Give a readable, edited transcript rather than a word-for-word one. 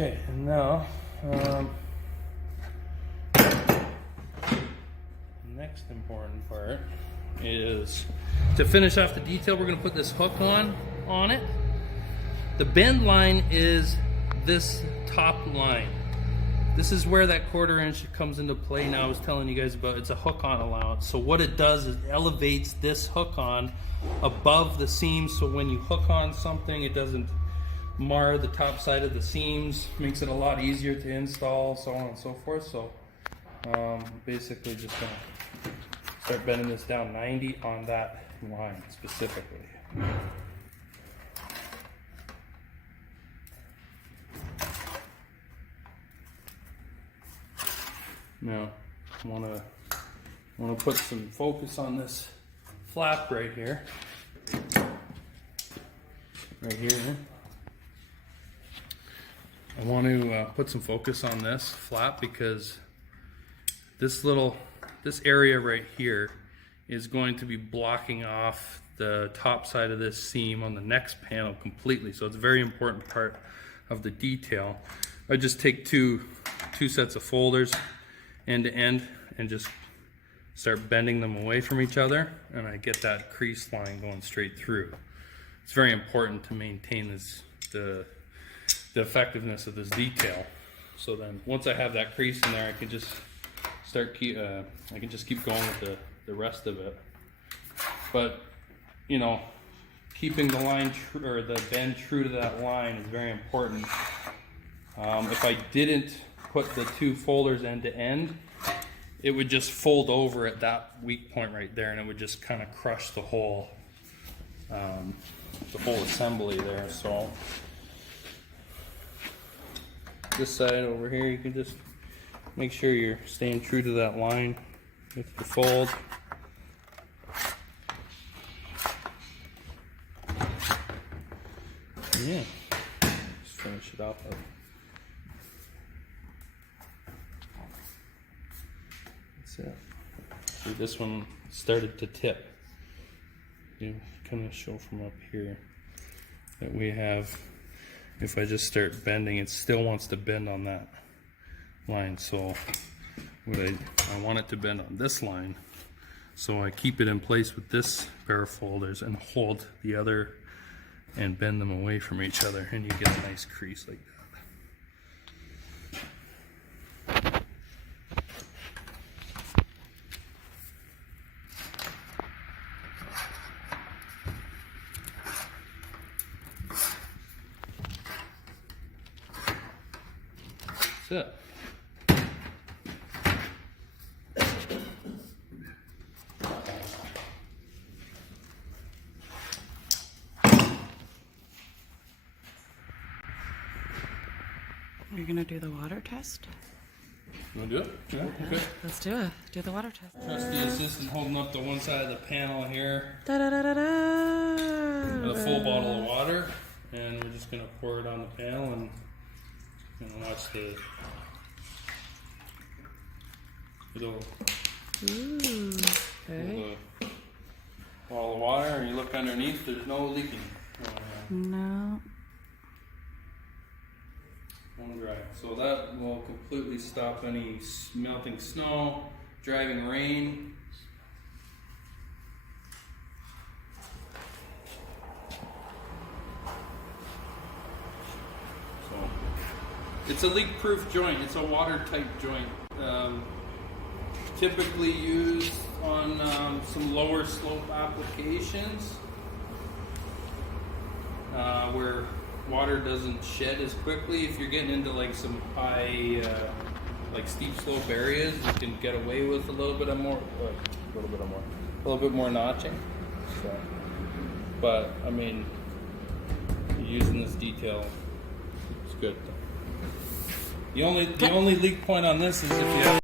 Okay, and now the next important part is to finish off the detail. We're going to put this hook on it. The bend line is this top line. This is where that 1/4 inch comes into play. Now I was telling you guys about, it's a hook on allowance. So what it does is elevates this hook on above the seam, so when you hook on something it doesn't mar the top side of the seams, makes it a lot easier to install, so on and so forth. So basically just gonna start bending this down 90 on that line specifically. Now I want to put some focus on this flap right here. Right here. I want to put some focus on this flap because this area right here is going to be blocking off the top side of this seam on the next panel completely. So it's a very important part of the detail. I just take two sets of folders end to end and just start bending them away from each other, and I get that crease line going straight through. It's very important to maintain the effectiveness of this detail. So then once I have that crease in there, I can just keep going with the rest of it. But you know, keeping the line or the bend true to that line is very important. If I didn't put the two folders end to end, it would just fold over at that weak point right there, and it would just kind of crush the whole assembly there. So this side over here, you can just make sure you're staying true to that line with your fold. Yeah, just finish it off. That's it. See, this one started to tip. You kind of show from up here that we have, if I just start bending, it still wants to bend on that line. So what I want it to bend on this line, so I keep it in place with this pair of folders and hold the other and bend them away from each other, and you get a nice crease like that. That's it. Are you gonna do the water test? You wanna do it? Yeah, okay. Let's do it. Do the water test. Trusty assistant holding up the one side of the panel here. Da da da da da. With a full bottle of water, and we're just gonna pour it on the panel and watch the little Okay. bottle of water, and you look underneath. There's no leaking. No. Dry. So that will completely stop any melting snow, driving rain. So it's a leak-proof joint. It's a watertight joint. Typically used on some lower slope applications where water doesn't shed as quickly. If you're getting into like some high, like steep slope areas, you can get away with a little bit more notching. So, but I mean, using this detail, it's good. The only leak point on this is if you have